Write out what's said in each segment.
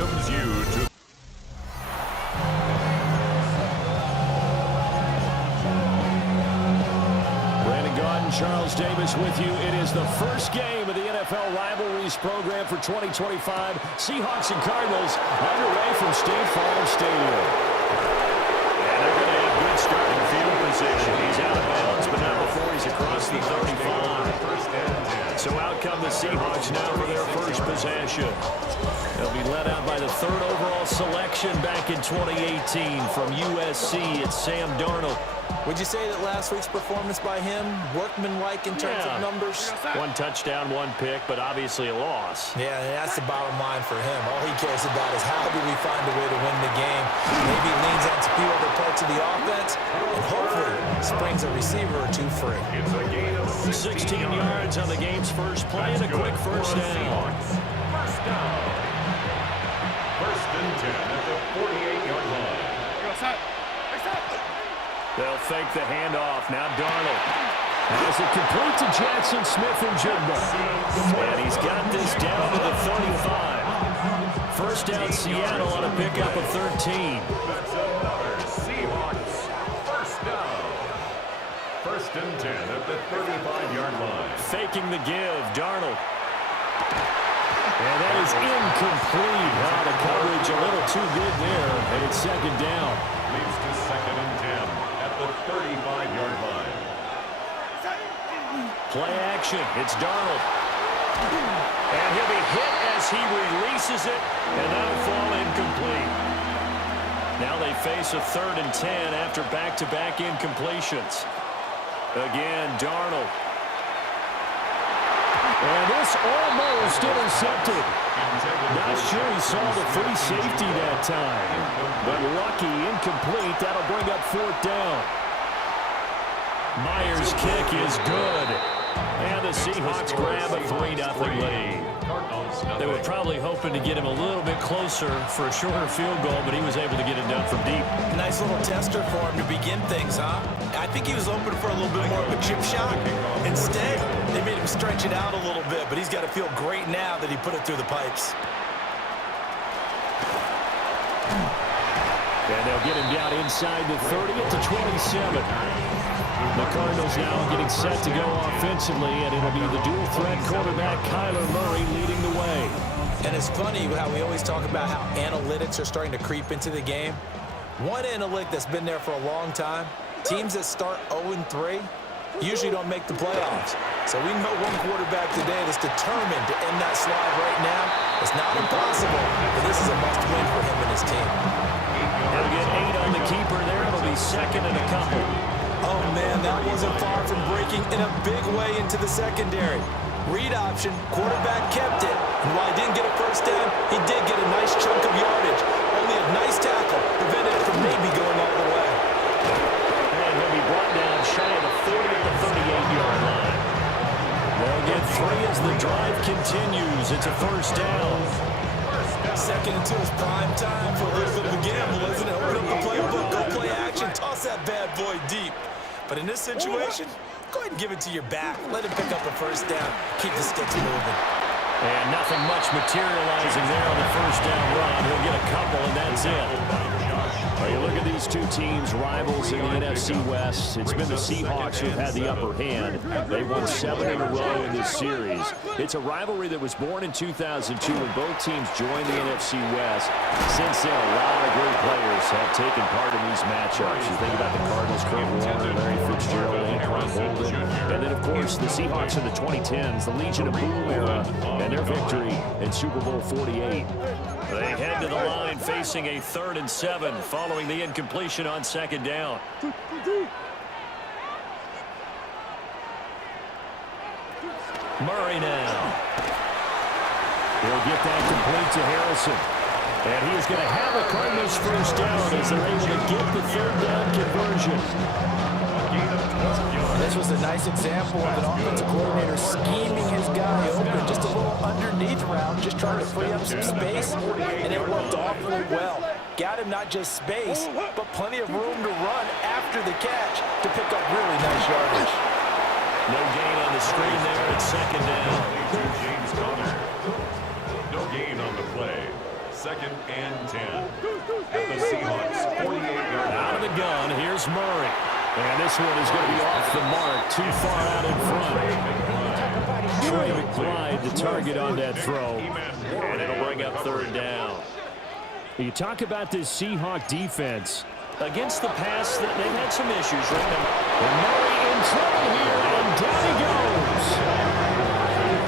welcomes you to Charles Davis with you. It is the first game of the NFL Rivalries program for 2025. Seahawks and Cardinals underway from State Farm Stadium. And they're going to have good starting field position. He's out of bounds, but not before he's across the 35. So out come the Seahawks now for their first possession. They'll be led out by the third overall selection back in 2018 from USC. It's Sam Darnold. Would you say that last week's performance by him, workmanlike in terms of numbers? One touchdown, one pick, but obviously a loss. Yeah, that's the bottom line for him. All he cares about is how do we find a way to win the game. Maybe leans on a few other parts of the offense, and hopefully springs a receiver or two free. 16 yards on the game's first play and a quick first down. First down. First and 10 at the 48-yard line. They'll fake the handoff. Now Darnold has it complete to Jackson Smith-Njigba. And he's got this down to the 35. First down Seattle on a pickup of 13. That's another Seahawks first down. First and 10 at the 35-yard line. Faking the give. Darnold. And that is incomplete. The coverage a little too good there. And it's second down. Leads to second and 10 at the 35-yard line. Play action. It's Darnold. And he'll be hit as he releases it. And that'll fall incomplete. Now they face a third and 10 after back-to-back incompletions. Again, Darnold. And this almost intercepted. Not sure he saw the free safety that time. But lucky, incomplete. That'll bring up fourth down. Myers' kick is good. And the Seahawks grab a 3-0 lead. They were probably hoping to get him a little bit closer for a shorter field goal, but he was able to get it done from deep. Nice little tester for him to begin things, huh? I think he was open for a little bit more of a chip shot. Instead, they made him stretch it out a little bit, but he's got to feel great now that he put it through the pipes. And they'll get him down inside the 30 at the 27. The Cardinals now getting set to go offensively, and it'll be the dual-threat quarterback Kyler Murray leading the way. And it's funny how we always talk about how analytics are starting to creep into the game. One analytic that's been there for a long time, teams that start 0-3 usually don't make the playoffs. So we know one quarterback today that's determined to end that slide right now. It's not impossible, but this is a must-win for him and his team. He'll get 8 on the keeper there. It'll be second and a couple. Oh, man, that wasn't far from breaking in a big way into the secondary. Read option, quarterback kept it. And while he didn't get a first down, he did get a nice chunk of yardage. Only a nice tackle prevented it from maybe going all the way. And he'll be brought down shy of the 40 at the 38-yard line. They'll get 3 as the drive continues. It's a first down. Second and 2 is prime time for a little bit of a gamble, isn't it? Open up the playbook, go play action, toss that bad boy deep. But in this situation, go ahead and give it to your back. Let him pick up a first down. Keep the sticks moving. And nothing much materializing there on the first down run. He'll get a couple, and that's it. Well, you look at these two teams, rivals in the NFC West. It's been the Seahawks who've had the upper hand. They won 7 in a row in this series. It's a rivalry that was born in 2002 when both teams joined the NFC West. Since then, a lot of great players have taken part in these matchups. You think about the Cardinals, Kurt Warner, Larry Fitzgerald, Anquan Bolden. And then, of course, the Seahawks in the 2010s, the Legion of Boom era, and their victory in Super Bowl 48. They head to the line facing a 3rd and 7 following the incompletion on second down. Murray now. He'll get that complete to Harrison. And he is going to have a Cardinals first down as they're able to get the 3rd down conversion. This was a nice example of an offensive coordinator scheming his guy open. Just a little underneath route, just trying to free up some space, and it worked awfully well. Got him not just space, but plenty of room to run after the catch to pick up really nice yardage. No gain on the screen there at second down. James Conner. No gain on the play. Second 2nd and 10. At the Seahawks 48-yard line. Out of the gun, here's Murray. And this one is going to be off the mark, too far out in front. Trey McBride, the target on that throw. And it'll bring up 3rd down. You talk about this Seahawk defense. Against the pass, they've had some issues right now. And Murray in trouble here, and down he goes.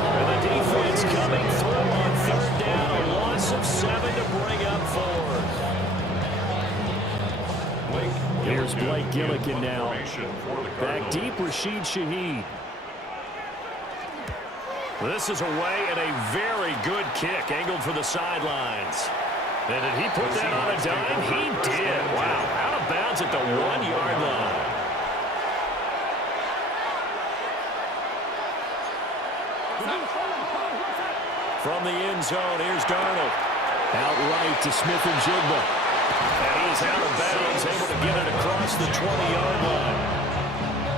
And the defense coming through on 3rd down. A loss of 7 to bring up 4. Here's Blake Gillikin now. Back deep, Rashid Shaheed. This is away and a very good kick, angled for the sidelines. And did he put that on a dime? He did. Wow, out of bounds at the 1-yard line. From the end zone, here's Darnold. Out right to Smith and Jigba. And he's out of bounds, able to get it across the 20-yard line.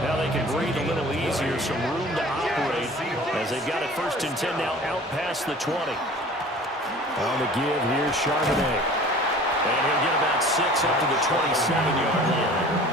Now they can breathe a little easier, some room to operate as they've got it 1st and 10 now out past the 20. On the give, here's Charbonnet. And he'll get about 6 up to the 27-yard line.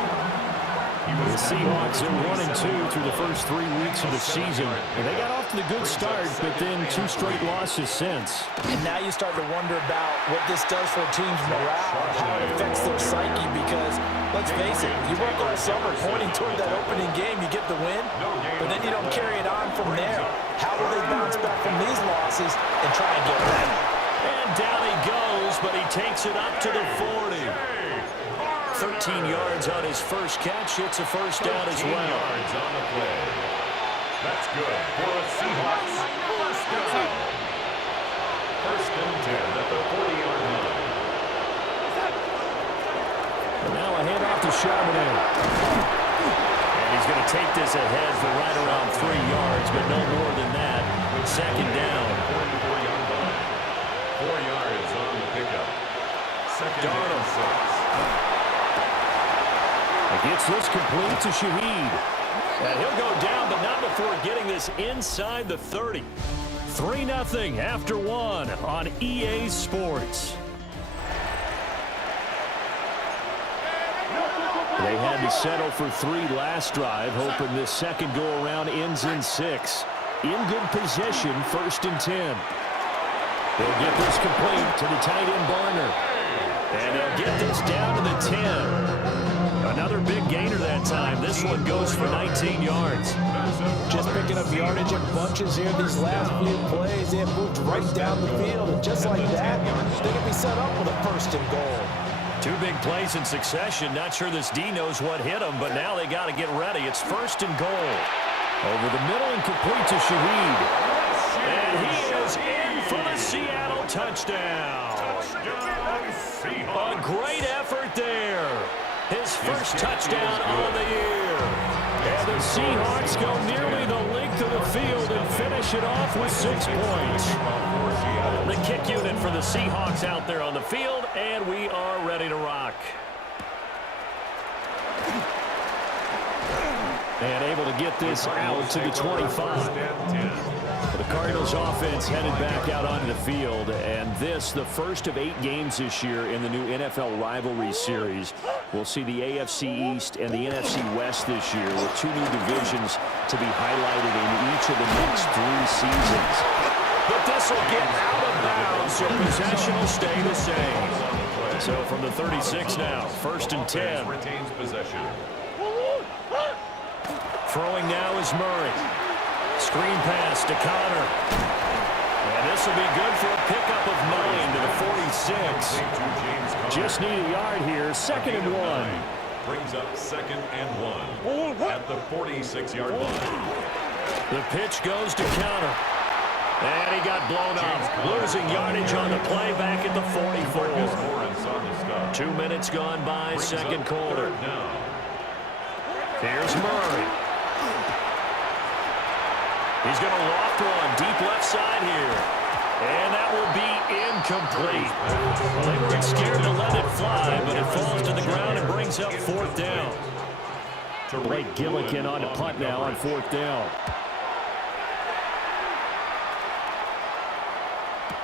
The Seahawks are 1-2 through the first 3 weeks of the season. And they got off to the good start, but then 2 straight losses since. And now you start to wonder about what this does for a team's morale and how it affects their psyche because, let's face it, you work all summer pointing toward that opening game, you get the win, but then you don't carry it on from there. How will they bounce back from these losses and try and get better? And down he goes, but he takes it up to the 40. 13 yards on his first catch. It's a 1st down as well. Yards on the play. That's good for a Seahawks 1st down. 1st and 10 at the 40-yard line. And now a handoff to Charbonnet. And he's going to take this ahead for right around 3 yards, but no more than that. 2nd down. 44-yard line. 4 yards on the pickup. 2nd and 6. Gets this complete to Shaheed. And he'll go down, but not before getting this inside the 30. 3-0 after 1 on EA Sports. They had to settle for 3 last drive, hoping this second go-around ends in 6. In good position, 1st and 10. They'll get this complete to the tight end Barner. And they'll get this down to the 10. Another big gainer that time. This one goes for 19 yards. Just picking up yardage in bunches here these last few plays. They have moved right down the field, and just like that, they can be set up with a 1st and goal. 2 big plays in succession. Not sure this D knows what hit him, but now they got to get ready. It's 1st and goal. Over the middle and complete to Shaheed. And he is in for the Seattle touchdown. A great effort there. His first touchdown on the year. And the Seahawks go nearly the length of the field and finish it off with 6 points. The kick unit for the Seahawks out there on the field, and we are ready to rock. And able to get this out to the 25. The Cardinals offense headed back out onto the field, and this, the first of 8 games this year in the new NFL rivalry series. We'll see the AFC East and the NFC West this year with 2 new divisions to be highlighted in each of the next 3 seasons. But this will get out of bounds, so possession will stay the same. So from the 36 now, 1st and 10. Retains possession. Throwing now is Murray. Screen pass to Connor. And this will be good for a pickup of 9 to the 46. Just need a yard here. 2nd and 1. Brings up 2nd and 1 at the 46-yard line. The pitch goes to Connor. And he got blown up. Losing yardage on the play back at the 44. 2 minutes gone by, 2nd quarter. Here's Murray. He's going to loft one deep left side here. And that will be incomplete. Well, they weren't scared to let it fly, but it falls to the ground and brings up 4th down. Blake Gillikin on to punt now on 4th down.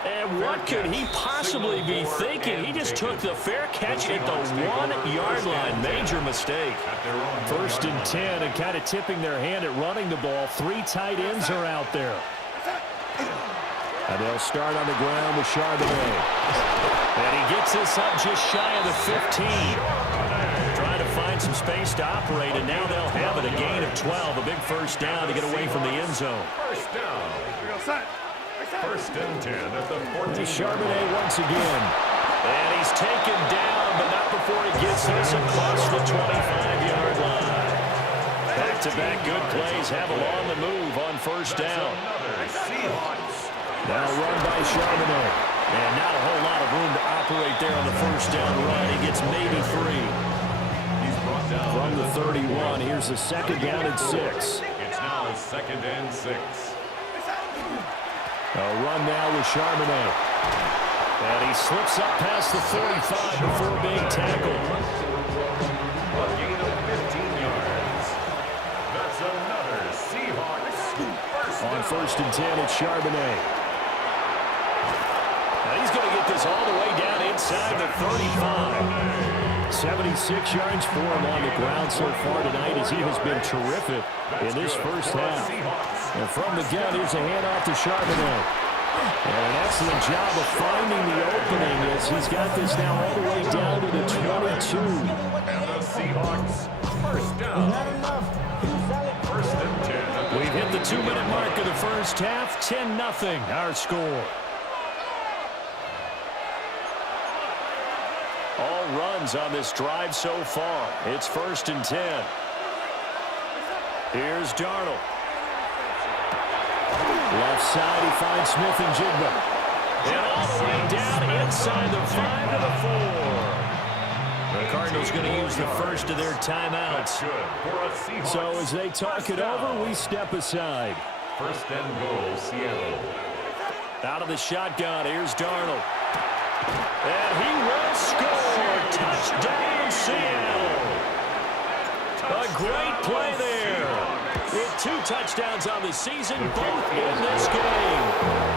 And what could he possibly be thinking? He just took the fair catch at the 1-yard line. Major mistake. First and 10, and kind of tipping their hand at running the ball. 3 tight ends are out there. And they'll start on the ground with Charbonnet. And he gets this up just shy of the 15. Trying to find some space to operate, and now they'll have it. A gain of 12, a big first down to get away from the end zone. First down. First and 10 at the 14. Charbonnet once again. And he's taken down, but not before he gets this across the 25-yard line. Back-to-back good plays have him on the move on first down. Now run by Charbonnet. And not a whole lot of room to operate there on the first down run. He gets maybe 3. From the 31, here's a second down and 6. It's now second and 6. A run now with Charbonnet. And he slips up past the 45 before being tackled. A gain of 15 yards. That's another Seahawks. On first and 10, it's Charbonnet. Now he's going to get this all the way down inside the 35. 76 yards for him on the ground so far tonight as he has been terrific in this first half. And from the gun, here's a handoff to Charbonnet. And an excellent job of finding the opening as he's got this now all the way down to the 22. And the Seahawks first down. First and 10. We've hit the 2-minute mark of the first half. 10-0 our score. All runs on this drive so far. It's first and 10. Here's Darnold. Left side, he finds Smith and Jigba. And all the way down inside the 5 to the 4. The Cardinals going to use the first of their timeouts. So as they talk it over, we step aside. First and goal, Seattle. Out of the shotgun, here's Darnold. And he will score. Touchdown, Seattle. A great play there. With 2 touchdowns on the season, both in this game.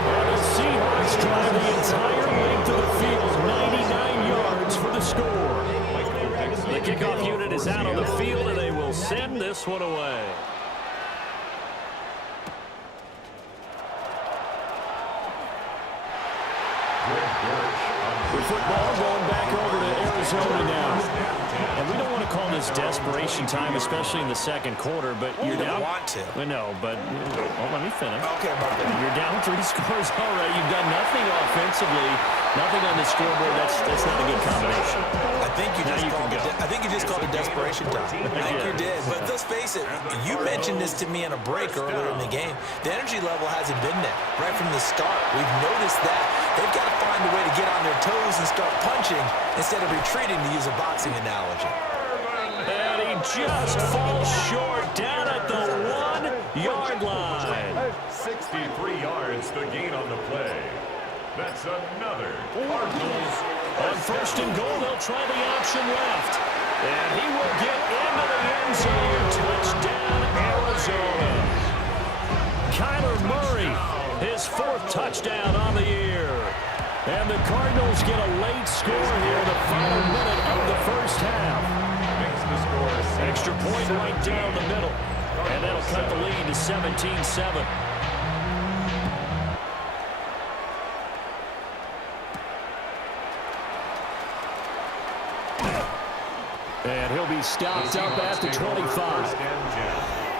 And the Seahawks drive the entire length of the field, 99 yards for the score. The kickoff unit is out on the field, and they will send this one away. The football going back over to Arizona now. And we don't want to call this desperation time, especially in the second quarter, but you're down. Want to. I know, but let me finish. Okay, Mark. You're down 3 scores already. You've done nothing offensively, nothing on the scoreboard. That's not a good combination. I think you just called it desperation time. I think you did. But let's face it, you mentioned this to me on a break earlier in the game. The energy level hasn't been there right from the start. We've noticed that. They've got to find a way to get on their toes and start punching instead of retreating, to use a boxing analogy. And he just falls short down at the 1-yard line. 63 yards the gain on the play. That's another Cardinals. On first and goal, they'll try the option left. And he will get into the end zone. Touchdown, Arizona. Kyler Murray, his 4th touchdown on the year. And the Cardinals get a late score here in the final minute of the first half. Extra point right down the middle. And that'll cut the lead to 17-7. And he'll be stopped up at the 25.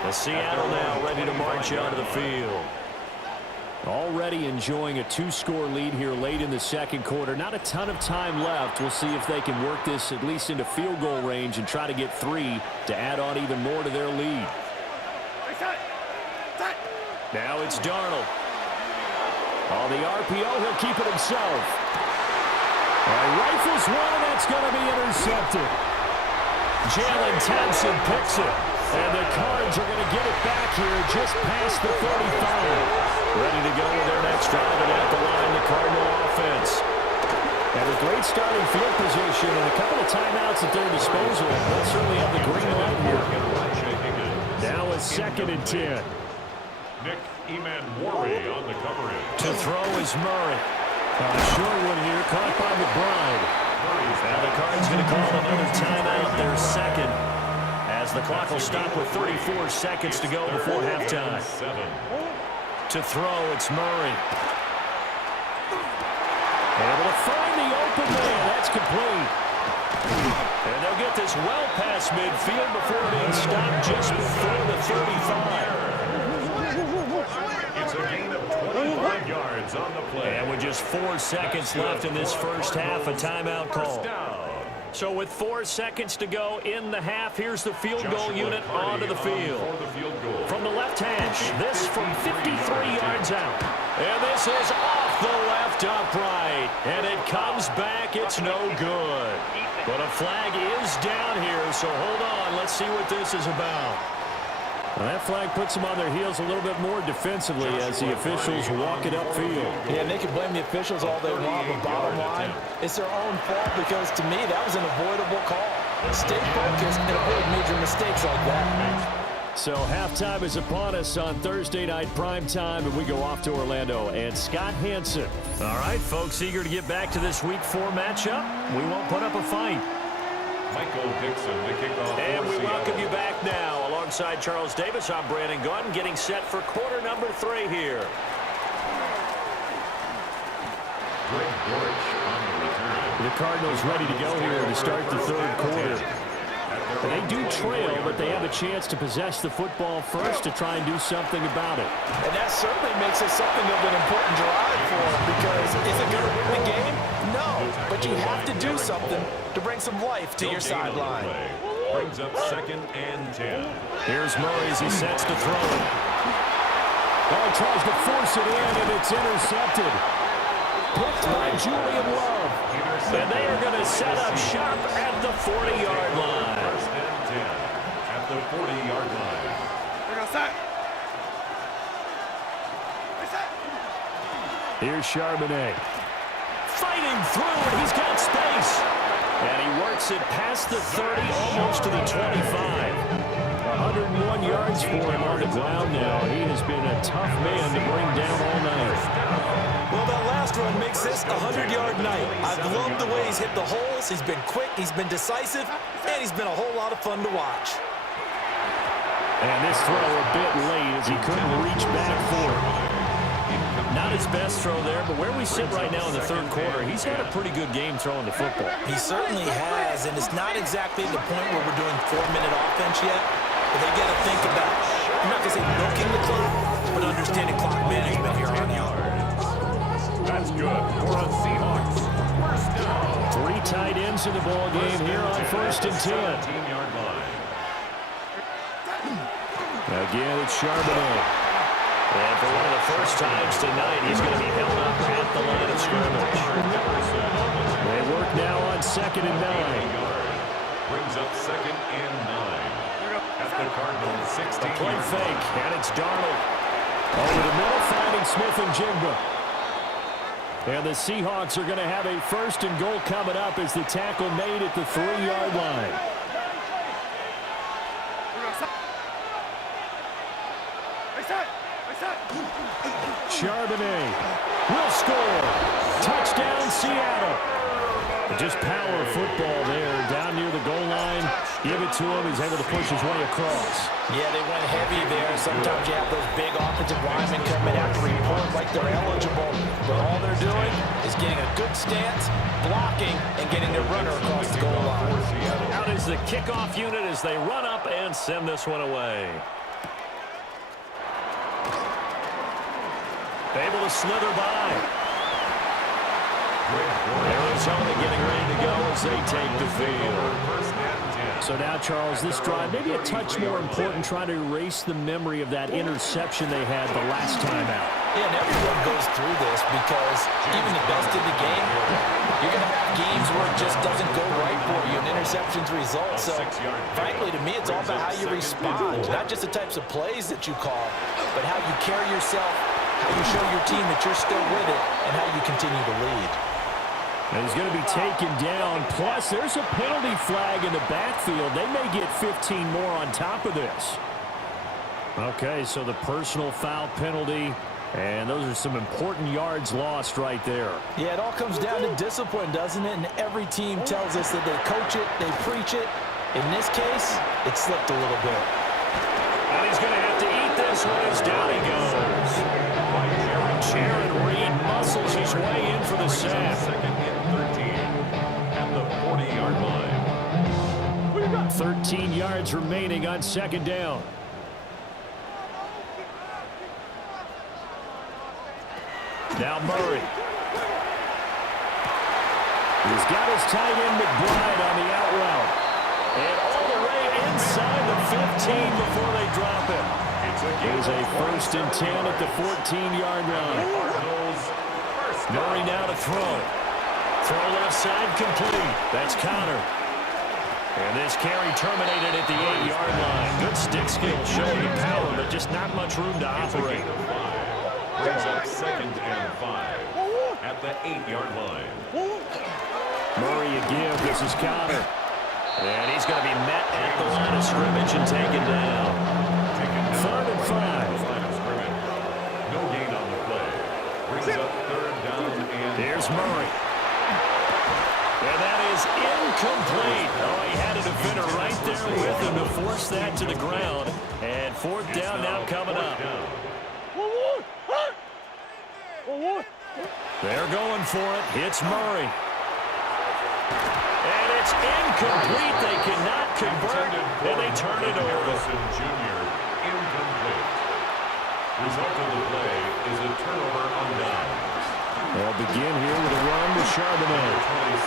The Seattle now ready to march out of the field. Already enjoying a 2-score lead here late in the second quarter. Not a ton of time left. We'll see if they can work this at least into field goal range and try to get 3 to add on even more to their lead. Now it's Darnold. On the RPO, he'll keep it himself. Rifles one, and that's going to be intercepted. Jalen Thompson picks it. And the Cards are going to get it back here just past the 35. Ready to go with their next drive, and at the line, the Cardinal offense. And a great starting field position and a couple of timeouts at their disposal. They'll certainly have the green light here. Now it's second and 10. Nick Emanwari on the coverage. To throw is Murray. Short one here, caught by McBride. Now the Cards going to call another timeout, their second, as the clock will stop with 34 seconds to go before halftime. To throw, it's Murray. Able to find the open man. That's complete. And they'll get this well past midfield before being stopped just before the 35. It's a gain of 25 yards on the play. And with just 4 seconds left in this first half, a timeout call. So with 4 seconds to go in the half, here's the field goal unit onto the field. From the left hash, this from 53 yards out. And this is off the left upright. And it comes back. It's no good. But a flag is down here, so hold on. Let's see what this is about. Well, that flag puts them on their heels a little bit more defensively as the officials walk it upfield. Yeah, and they can blame the officials all they want, but bottom line, it's their own fault because, to me, that was an avoidable call. Stay focused and avoid major mistakes like that. So halftime is upon us on Thursday night prime time, and we go off to Orlando and Scott Hansen. All right, folks, eager to get back to this Week 4 matchup. We won't put up a fight. Michael Dixon to kick off. And we welcome you back now. Alongside Charles Davis, I'm Brandon Gaudin, getting set for quarter number 3 here. Greg Dortch on the return. The Cardinals ready to go here to start the third quarter. They do trail, but they have a chance to possess the football first to try and do something about it. And that certainly makes it something of an important drive for them, because is it going to win the game? No, but you have to do something to bring some life to your sideline. Brings up 2nd and 10. Here's Murray as he sets to throw it. Oh, he tries to force it in, and it's intercepted. Picked by Julian Love. And they are going to set up shop at the 40-yard line. 1st and 10 at the 40-yard line. Here's Charbonnet. Fighting through, and he's got space. And he works it past the 30, almost to the 25. 101 yards for him on the ground now. He has been a tough man to bring down all night. Well, that last run makes this a 100-yard night. I've loved the way he's hit the holes. He's been quick, he's been decisive, and he's been a whole lot of fun to watch. And this throw a bit late as he couldn't reach back for it. Not his best throw there, but where we sit right now in the third quarter, he's had a pretty good game throwing the football. He certainly has, and it's not exactly the point where we're doing 4-minute offense yet, but they got to think about, I'm not going to say milking the clock, but understanding clock management here on out. That's good for the Seahawks. 1st down. 3 tight ends in the ball game here on 1st and 10. 17-yard line. Again, it's Charbonnet. And for one of the first times tonight, he's going to be held up at the line of scrimmage. They work now on 2nd and 9. Brings up 2nd and 9 at the Cardinals 16. Play fake, and it's Darnold. Over the middle, finding Smith and Jigba. And the Seahawks are going to have a 1st and goal coming up as the tackle made at the 3-yard line. Charbonnet will score. Touchdown, Seattle. Just power football there down near the goal line. Give it to him. He's able to push his way across. Yeah, they went heavy there. Sometimes you have those big offensive linemen come in after report like they're eligible. But all they're doing is getting a good stance, blocking, and getting their runner across the goal line. Out is the kickoff unit as they run up and send this one away. Able to slither by. Arizona getting ready to go as they take the field. So now, Charles, this drive, maybe a touch more important, trying to erase the memory of that interception they had the last time out. Yeah, and everyone goes through this because even the best in the game, you're going to have games where it just doesn't go right for you, and interceptions result. So, frankly, to me, it's all about how you respond, not just the types of plays that you call, but how you carry yourself, how you show your team that you're still with it, and how you continue to lead. And he's going to be taken down. Plus, there's a penalty flag in the backfield. They may get 15 more on top of this. Okay, so the personal foul penalty And those are some important yards lost right there. Yeah, it all comes down to discipline, doesn't it? And every team tells us that they coach it, they preach it. In this case, it slipped a little bit. And he's going to have to eat this one as down he goes. Jaron Reed muscles his way in for the sack. Second and 13 at the 40-yard line. 13 yards remaining on second down. Now Murray. He's got his tight end McBride on the out route. And all the way inside the 15 before they drop him. Here's a 1st and 10 at the 14-yard line. Murray now to throw. Throw left side complete. That's Connor. And this carry terminated at the 8-yard line. Good stick skill showing the power, but just not much room to operate. Brings up 2nd and 5 at the 8-yard line. Murray again. This is Connor. And he's going to be met at the line of scrimmage and taken down. 3rd and 5. No gain on the play. Brings up 3rd down and Here's Murray. And that is incomplete. Oh, he had a defender right there with him to force that to the ground. And 4th down now coming up. They're going for it. Hits Murray. And it's incomplete. They cannot convert, and they turn it over. Jr. incomplete. Result of the play is a turnover on downs. They'll begin here with a run with Charbonnet.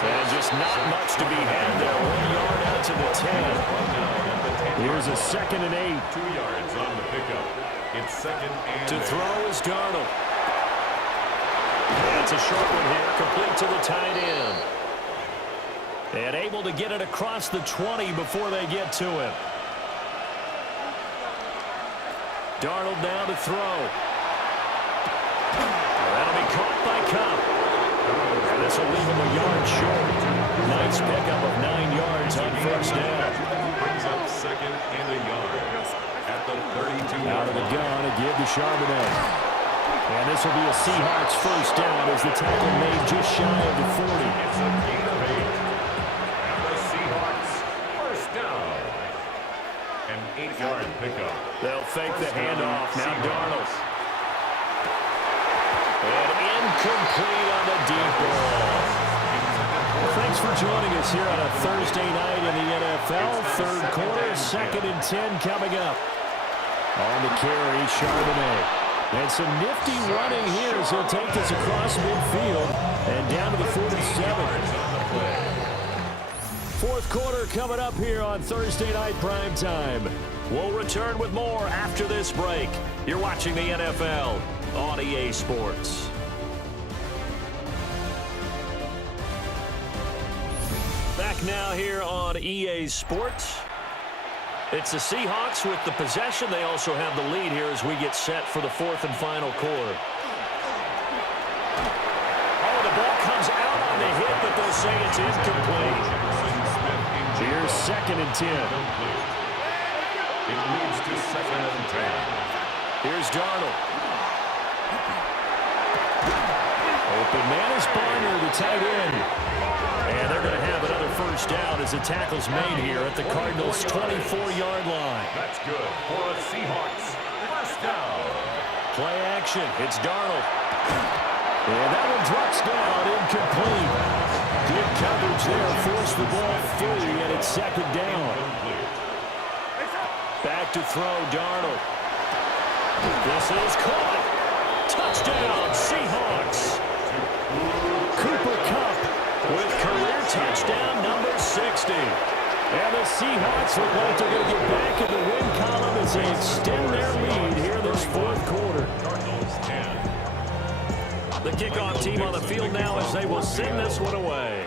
And just not much to be had there. 1 yard out to the 10. Here's a 2nd and 8. 2 yards on the pickup. It's 2nd and To throw is Darnold. That's a short one here, complete to the tight end. And able to get it across the 20 before they get to him. Darnold now to throw. That'll be caught by Cup. And this will leave him a yard short. Nice pickup of 9 yards on 1st down. brings up 2nd and a yard at the 32. Out of the gun, a give to Charbonnet. And this will be a Seahawks 1st down as the tackle made just shy of the 40. It's a gain of 8. And the Seahawks 1st down. An 8-yard pickup. They'll fake the handoff. Now Darnold. And incomplete on the deep ball. Well, thanks for joining us here on a Thursday night in the NFL. 3rd quarter, 2nd and 10 coming up. On the carry, Charbonnet. And some nifty running here as he'll take this across midfield and down to the 47. 4th quarter coming up here on Thursday Night Prime Time. We'll return with more after this break. You're watching the NFL on EA Sports. Back now here on EA Sports. It's the Seahawks with the possession. They also have the lead here as we get set for the 4th and final quarter. Oh, the ball comes out on the hit, but they'll say it's incomplete. Here's 2nd and 10. It leads to 2nd and 10. Here's Darnold. Open man is Barner, the tight end. And they're going to have another 1st down as the tackle's made here at the Cardinals' 24-yard line. That's good for a Seahawks 1st down. Play action. It's Darnold. And that one drops down, incomplete. Good coverage there, forced the ball free, and it's 2nd down. Back to throw, Darnold. This is caught. Touchdown, Seahawks. Cooper Kupp With career touchdown number 60. And the Seahawks look like they're going to get back in the win column as they extend their lead here this 4th quarter. The kickoff team on the field now as they will send this one away.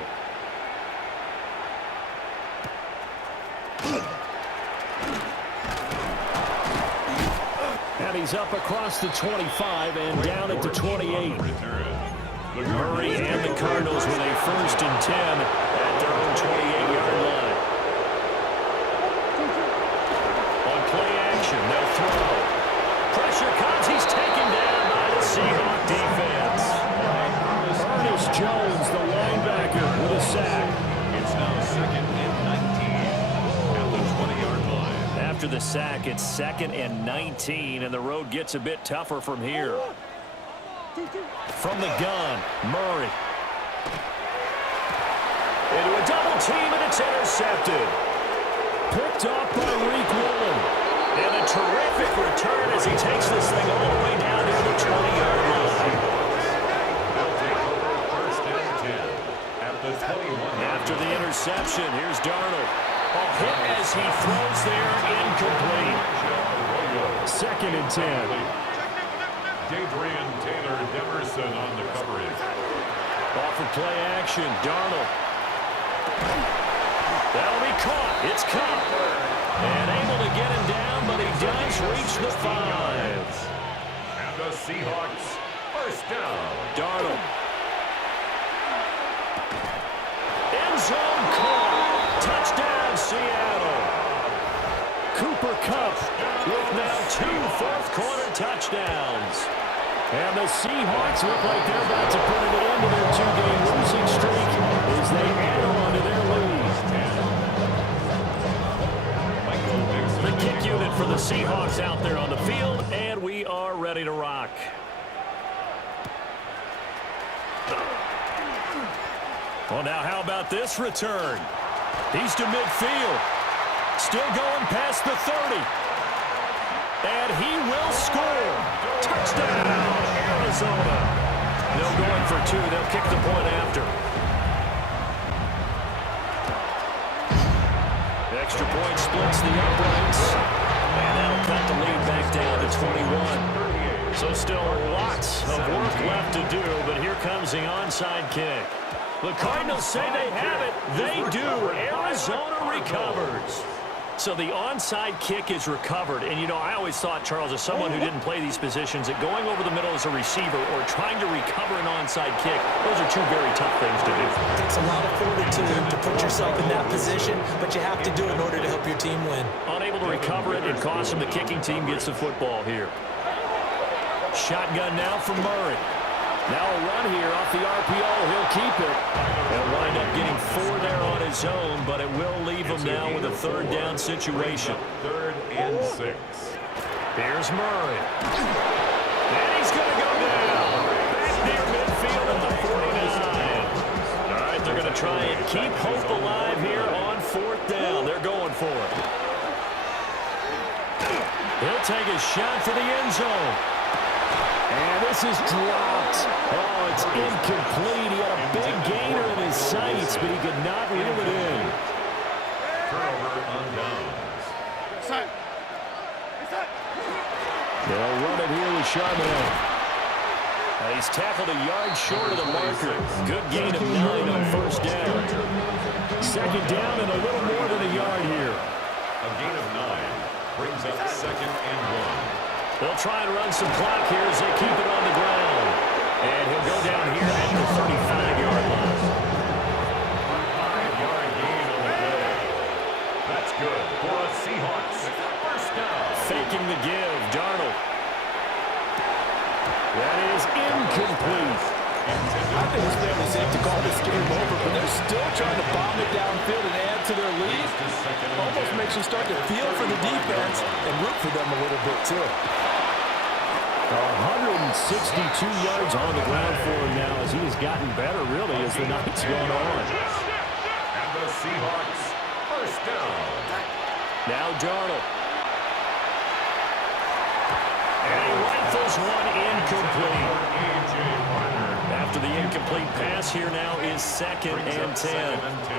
And he's up across the 25 and down at the 28. Murray and the Cardinals with a 1st and 10 at their own 28-yard line. On play action, they'll throw. Pressure comes. He's taken down by the Jones, the linebacker, with a sack. It's now 2nd and 19 at the 20-yard line. After the sack, it's 2nd and 19, and the road gets a bit tougher from here. From the gun, Murray. Into a double team, and it's intercepted. Picked off by Reek Woolen. And a terrific return as he takes this thing all the way down to the 20-yard line. They'll take over 1st and 10 at the 21. After the interception, here's Darnold. A hit as he throws there, incomplete. 2nd and 10. Adrian Taylor Demerson on the coverage. Off of play action, Darnold. That'll be caught. It's Cup. And able to get him down, but he does reach the 5. And the Seahawks, 1st down. Darnold. End zone caught. Touchdown, Seattle. Cooper Kupp with now 2 fourth-quarter touchdowns. And the Seahawks look like they're about to put an end to their 2-game losing streak as they add on to their lead. The kick unit for the Seahawks out there on the field, and we are ready to rock. Well, now how about this return? He's to midfield. Still going past the 30. And he will score. Touchdown, Arizona. No going for 2. They'll kick the point after. Extra point splits the uprights. And that'll cut the lead back down to 21. So still lots of work left to do, but here comes the onside kick. The Cardinals say they have it. They do. Arizona recovers. So the onside kick is recovered. And, you know, I always thought, Charles, as someone who didn't play these positions, that going over the middle as a receiver or trying to recover an onside kick, those are 2 very tough things to do. It takes a lot of fortitude to put yourself in that position, but you have to do it in order to help your team win. Unable to recover it, it costs him. The kicking team gets the football here. Shotgun now from Murray. Now a run here off the RPO. He'll keep it. He'll wind up getting 4 there on his own, but it will leave him now with a 3rd down situation. 3rd and 6. Here's Murray. And he's going to go down. Back near midfield at the 49. All right, they're going to try and keep hope alive here on 4th down. They're going for it. He'll take a shot for the end zone. And this is dropped. Oh, it's incomplete. He had a big gainer in his sights, but he could not reel it in. Turnover on downs. They'll run it here with Charbonnet. He's tackled a yard short of the marker. Good gain of 9 on 1st down. 2nd down and a little more than a yard here. A gain of 9 brings up 2nd and 1. They'll try and run some clock here as they keep it on the ground. And he'll go down here at the 35-yard line. 5-yard gain on the play. That's good for the Seahawks. 1st down. Faking the give, Darnold. That is incomplete. I think it's fairly safe to call this game over, but they're still trying to bomb it downfield and add to their lead. Almost makes you start to feel for the defense and root for them a little bit, too. 162 yards on the ground for him now as he has gotten better, really, as the night's gone on. And the Seahawks, 1st down. Now Darnold. And he rifles one incomplete. After the incomplete pass, here now is 2nd and 10. 2nd and 10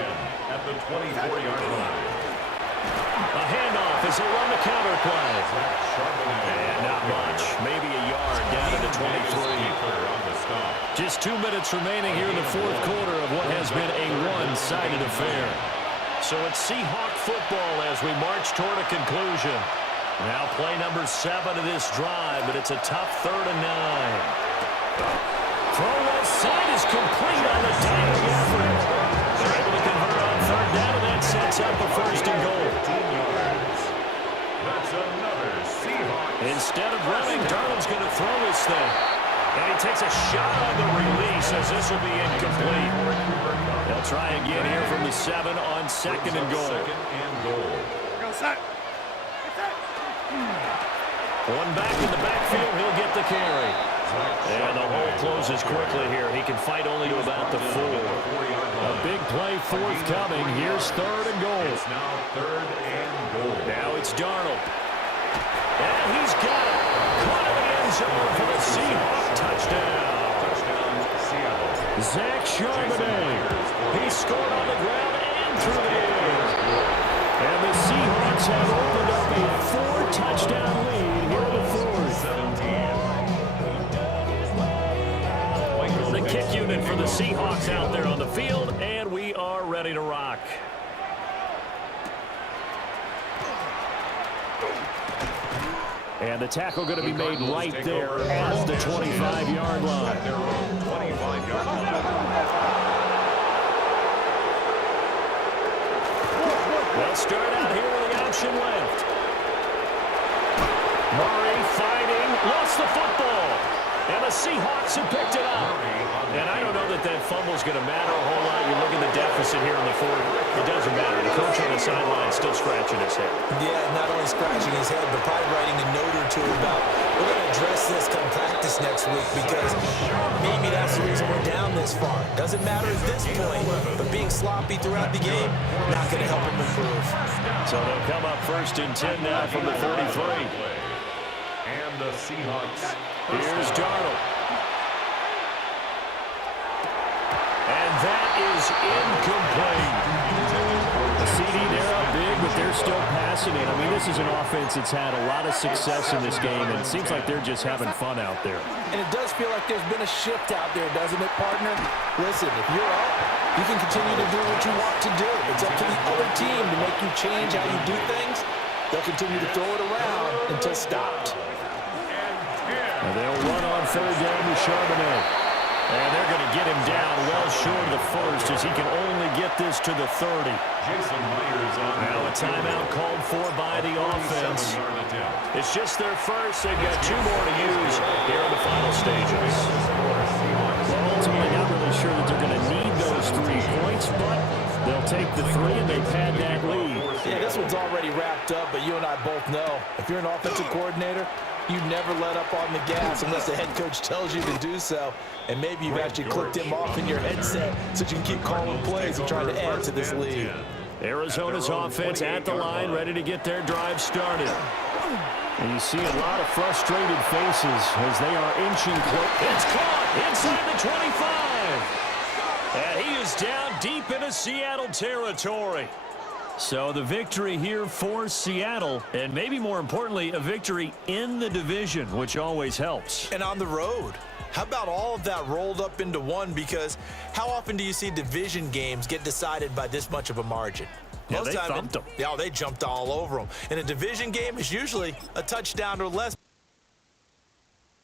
at the 24-yard line. A handoff as they run the counter play. Charbonnet. And not much. Maybe a yard down to the 23. On the stop. Just 2 minutes remaining here in the 4th quarter of what has been a one-sided affair. So it's Seahawk football as we march toward a conclusion. Now play number 7 of this drive, but it's a tough 3rd and 9. Throw left side is complete on the diving effort. They're able to convert on 3rd down, and that sets up a 1st and goal. 15 yards. That's another Seahawks. Instead of running, Darnold's going to throw this thing. And he takes a shot on the release as this will be incomplete. They'll try again here from the 7 on second and goal. One back in the backfield, he'll get the carry. And the hole closes quickly here. He can fight only to about the 4. A big play forthcoming. Here's third and goal. It's now third and goal. Now it's Darnold. And he's got it. Caught in the end zone for the Seahawks touchdown. Seattle. Zach Charbonnet. He scored on the ground and through the air. And the Seahawks have opened up a 4-touchdown lead here in the 4th. 17. The kick unit for the Seahawks out there on the field, and we are ready to rock. And the tackle going to be made right there at the 25-yard line. They'll start out here with the option left. Murray fighting, lost the football. And the Seahawks have picked it up. And I don't know that that fumble's going to matter a whole lot. You look at the deficit here in the 4th. It doesn't matter. The coach on the sideline is still scratching his head. Yeah, not only scratching his head, but probably writing a note or two about, we're going to address this come practice next week because maybe that's the reason we're down this far. Doesn't matter at this point, but being sloppy throughout the game, not going to help him improve. So they'll come up 1st and 10 now from the 33. And the Seahawks. Here's Darnold. And that is incomplete. The CD, they're up big, but they're still passing it. I mean, this is an offense that's had a lot of success in this game, and it seems like they're just having fun out there. And it does feel like there's been a shift out there, doesn't it, partner? Listen, if you're up, you can continue to do what you want to do. It's up to the other team to make you change how you do things. They'll continue to throw it around until stopped. And they'll run on 3rd down to Charbonnet. And they're going to get him down well short of the 1st as he can only get this to the 30. Jason Myers on now a timeout called for by the offense. It's just their 1st. They've got 2 more to use here in the final stages. Well, ultimately, not really sure that they're going to need those 3 points, but they'll take the 3 and they pad that lead. Yeah, this one's already wrapped up, but you and I both know if you're an offensive coordinator, you never let up on the gas unless the head coach tells you to do so. And maybe you've actually clicked him off in your headset so you can keep calling plays and trying to add to this lead. Arizona's offense at the line, ready to get their drive started. And you see a lot of frustrated faces as they are inching close. It's caught inside the 25. And he is down deep into Seattle territory. So the victory here for Seattle, and maybe more importantly, a victory in the division, which always helps. And on the road. How about all of that rolled up into one? Because how often do you see division games get decided by this much of a margin? Yeah, they thumped them. Yeah, they jumped all over them. And a division game is usually a touchdown or less.